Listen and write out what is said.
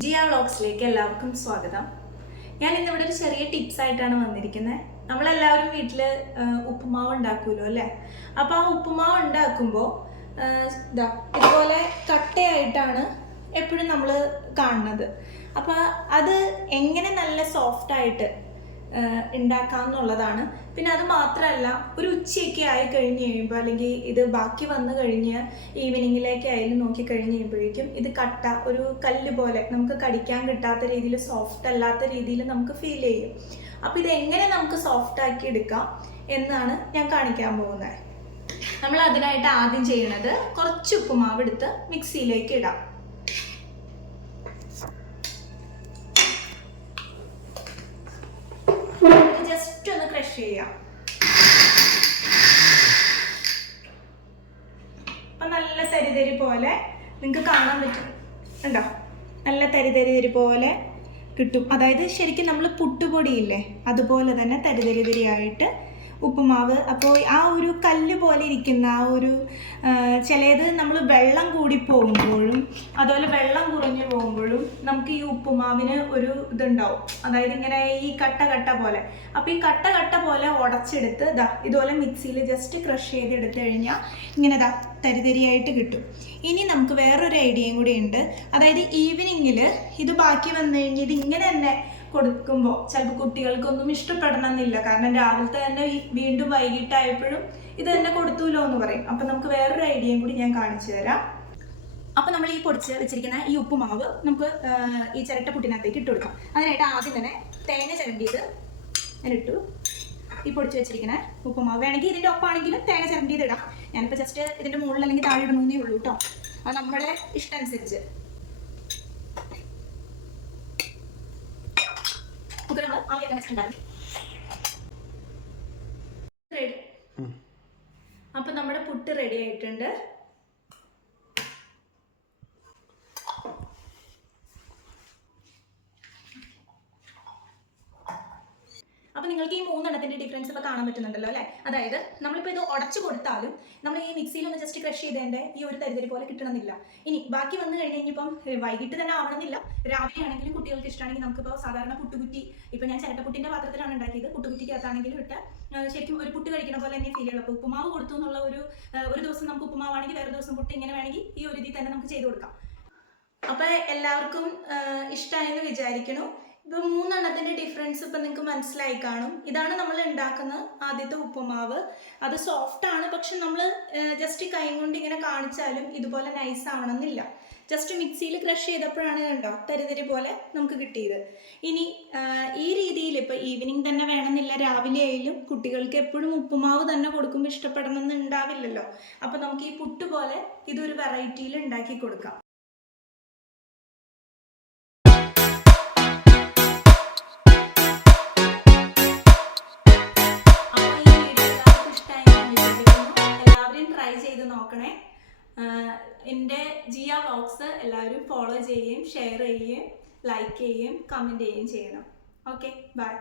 ജിയ വ്ളോഗ്സിലേക്ക് എല്ലാവർക്കും സ്വാഗതം. ഞാൻ ഇന്നിവിടെ ഒരു ചെറിയ ടിപ്സ് ആയിട്ടാണ് വന്നിരിക്കുന്നത്. നമ്മളെല്ലാവരും വീട്ടിൽ ഉപ്പുമാവ് ഉണ്ടാക്കുമല്ലോ അല്ലേ? അപ്പോൾ ആ ഉപ്പുമാവ് ഉണ്ടാക്കുമ്പോൾ ഇതുപോലെ കട്ടയായിട്ടാണ് എപ്പോഴും നമ്മൾ കാണുന്നത്. അപ്പോൾ അത് എങ്ങനെ നല്ല സോഫ്റ്റായിട്ട് ഉണ്ടാക്കാമെന്നുള്ളതാണ്. പിന്നെ അത് മാത്രമല്ല, ഒരു ഉച്ചയൊക്കെ ആയി കഴിഞ്ഞ് കഴിയുമ്പോൾ, അല്ലെങ്കിൽ ഇത് ബാക്കി വന്നു കഴിഞ്ഞ് ഈവനിങ്ങിലേക്ക് ആയാലും നോക്കി കഴിഞ്ഞ് കഴിയുമ്പോഴേക്കും ഇത് കട്ട ഒരു കല്ല് പോലെ നമുക്ക് കടിക്കാൻ കിട്ടാത്ത രീതിയിൽ, സോഫ്റ്റ് അല്ലാത്ത രീതിയിൽ നമുക്ക് ഫീൽ ചെയ്യും. അപ്പോൾ ഇത് എങ്ങനെ നമുക്ക് സോഫ്റ്റ് ആക്കി എടുക്കാം എന്നാണ് ഞാൻ കാണിക്കാൻ പോകുന്നത്. നമ്മൾ അതിനായിട്ട് ആദ്യം ചെയ്യണത് കുറച്ച് ഉപ്പുമാവ് എടുത്ത് മിക്സിയിലേക്ക് ഇടാം. ജസ്റ്റ് ഒന്ന് ക്രഷ് ചെയ്യാം. അപ്പൊ നല്ല തരിതരി പോലെ നിങ്ങൾക്ക് കാണാൻ പറ്റും, ഉണ്ടോ? നല്ല തരിതരി പോലെ കിട്ടും. അതായത് ശരിക്കും നമ്മൾ പുട്ടുപൊടിയില്ലേ, അതുപോലെ തന്നെ തരിതരിയായിട്ട് ഉപ്പുമാവ്. അപ്പോൾ ആ ഒരു കല്ല് പോലെ ഇരിക്കുന്ന ആ ഒരു ചിലത് നമ്മൾ വെള്ളം കൂടി പോകുമ്പോഴും അതുപോലെ വെള്ളം കുറഞ്ഞു പോകുമ്പോഴും നമുക്ക് ഈ ഉപ്പുമാവിന് ഒരു ഇതുണ്ടാവും. അതായത് ഇങ്ങനെ ഈ കട്ട പോലെ. അപ്പോൾ ഈ കട്ട പോലെ ഉടച്ചെടുത്ത് ഇതുപോലെ മിക്സിയിൽ ജസ്റ്റ് ക്രഷ് ചെയ്തെടുത്ത് കഴിഞ്ഞാൽ ഇങ്ങനെ തരിതരിയായിട്ട് കിട്ടും. ഇനി നമുക്ക് വേറൊരു ഐഡിയയും കൂടി ഉണ്ട്. അതായത് ഈവനിങ്ങിൽ ഇത് ബാക്കി വന്നു കഴിഞ്ഞാൽ ഇത് ഇങ്ങനെ തന്നെ കൊടുക്കുമ്പോൾ ചിലപ്പോൾ കുട്ടികൾക്കൊന്നും ഇഷ്ടപ്പെടണമെന്നില്ല. കാരണം രാവിലത്തെ തന്നെ വീണ്ടും വൈകിട്ടായപ്പോഴും ഇത് തന്നെ കൊടുത്തൂലോ എന്ന് പറയും. അപ്പം നമുക്ക് വേറൊരു ഐഡിയയും കൂടി ഞാൻ കാണിച്ചു തരാം. അപ്പം നമ്മൾ ഈ പൊടിച്ച് വെച്ചിരിക്കുന്ന ഈ ഉപ്പുമാവ് നമുക്ക് ഈ ചിരട്ട പുട്ടിനകത്തേക്ക് ഇട്ട് കൊടുക്കാം. അതിനായിട്ട് ആദ്യം തന്നെ തേങ്ങ ചിരണ്ടിയത് ഞാൻ ഇട്ടു. ഈ പൊടിച്ച് വെച്ചിരിക്കുന്ന ഉപ്പുമാവ് വേണമെങ്കിൽ ഇതിൻ്റെ ഒപ്പാണെങ്കിലും തേങ്ങ ചിരണ്ടിയത് ഇടാം. ഞാനിപ്പോൾ ജസ്റ്റ് ഇതിൻ്റെ മുകളിൽ അല്ലെങ്കിൽ താഴെ ഇടണമെന്നേ ഉള്ളൂ കേട്ടോ. അത് നമ്മുടെ ഇഷ്ടം അനുസരിച്ച്. അപ്പൊ നമ്മുടെ പുട്ട് റെഡി ആയിട്ടുണ്ട്. അപ്പോൾ നിങ്ങൾക്ക് ഈ മൂന്നെണ്ണത്തിന്റെ ഡിഫറൻസ് ഇപ്പോൾ കാണാൻ പറ്റുന്നുണ്ടല്ലോ അല്ലേ? അതായത് നമ്മളിപ്പോൾ ഇത് ഉടച്ചു കൊടുത്താലും നമ്മൾ ഈ മിക്സിയിൽ ഒന്ന് ജസ്റ്റ് ക്രഷ് ചെയ്തതിൻ്റെ ഈ ഒരു തരിതരി പോലെ കിട്ടണമെന്നില്ല. ഇനി ബാക്കി വന്നു കഴിഞ്ഞിപ്പം വൈകിട്ട് തന്നെ ആവണമെന്നില്ല. രാവിലെ ആണെങ്കിലും കുട്ടികൾക്ക് ഇഷ്ടമാണെങ്കിൽ നമുക്കിപ്പോൾ സാധാരണ പുട്ടുകുറ്റി, ഇപ്പോൾ ഞാൻ ചിരട്ടപ്പുട്ടിൻ്റെ പാത്രത്തിലാണ് ഉണ്ടാക്കിയത്. പുട്ടുകുറ്റിക്കകത്താണെങ്കിലും ഇട്ട് ശരിക്കും ഒരു പുട്ട് കഴിക്കണ പോലെ തന്നെ ഫീൽ ചെയ്യുള്ളൂ. അപ്പോൾ ഉപ്പുമാവ് കൊടുത്തു എന്നുള്ള ഒരു ദിവസം നമുക്ക് ഉപ്പുമാവാണെങ്കിൽ വേറെ ദിവസം പുട്ട്, ഇങ്ങനെ വേണമെങ്കിൽ ഈ ഒരു രീതിയിൽ തന്നെ നമുക്ക് ചെയ്ത് കൊടുക്കാം. അപ്പോൾ എല്ലാവർക്കും ഇഷ്ടമായെന്ന് വിചാരിക്കണം. ഇപ്പോൾ മൂന്നെണ്ണത്തിൻ്റെ ഡിഫറൻസ് ഇപ്പം നിങ്ങൾക്ക് മനസ്സിലായി കാണും. ഇതാണ് നമ്മൾ ഉണ്ടാക്കുന്ന ആദ്യത്തെ ഉപ്പുമാവ്. അത് സോഫ്റ്റാണ്, പക്ഷെ നമ്മൾ ജസ്റ്റ് കൈ കൊണ്ട് ഇങ്ങനെ കാണിച്ചാലും ഇതുപോലെ നൈസ് ആവണമെന്നില്ല. ജസ്റ്റ് മിക്സിയിൽ ക്രഷ് ചെയ്തപ്പോഴാണ് കണ്ടോ തരിതരി പോലെ നമുക്ക് കിട്ടിയത്. ഇനി ഈ രീതിയിൽ ഇപ്പോൾ ഈവനിങ് തന്നെ വേണമെന്നില്ല, രാവിലെ ആയാലും കുട്ടികൾക്ക് എപ്പോഴും ഉപ്പുമാവ് തന്നെ കൊടുക്കുമ്പോൾ ഇഷ്ടപ്പെടണമെന്ന് ഉണ്ടാവില്ലല്ലോ. അപ്പോൾ നമുക്ക് ഈ പുട്ട് പോലെ ഇതൊരു വെറൈറ്റിയിൽ ഉണ്ടാക്കി കൊടുക്കാം. ട്രൈ ചെയ്ത് നോക്കണേ. എൻ്റെ ജിയ വ്ളോഗ്സ് എല്ലാവരും ഫോളോ ചെയ്യുകയും ഷെയർ ചെയ്യുകയും ലൈക്ക് ചെയ്യുകയും കമൻറ്റ് ചെയ്യുകയും ചെയ്യണം. Okay, by.